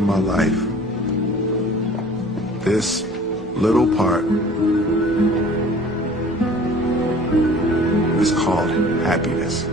of my life. This little part is called happiness.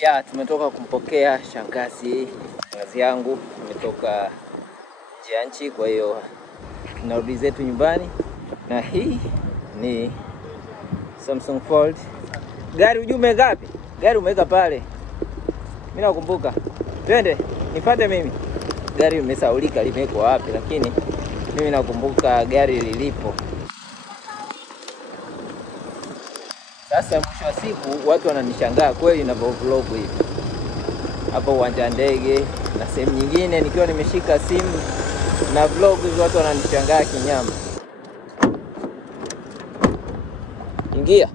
Ya, tumetoka kumpokea shangazi yangu, ametoka nje ya nchi, kwa hiyo tunarudi zetu nyumbani. Na hii ni Samsung Fold. Gari ujume ngapi? Gari umeweka pale. Mimi nakumbuka. Twende, nifuate mimi. Gari umesaulika limeko wapi, lakini mimi nakumbuka gari lilipo. Sasa mwisho wa siku watu wananishangaa kweli na vlog hivi. Hapa uwanja ndege na sehemu nyingine nikiwa nimeshika simu na vlog hivi, watu wananishangaa kinyama. Ingia.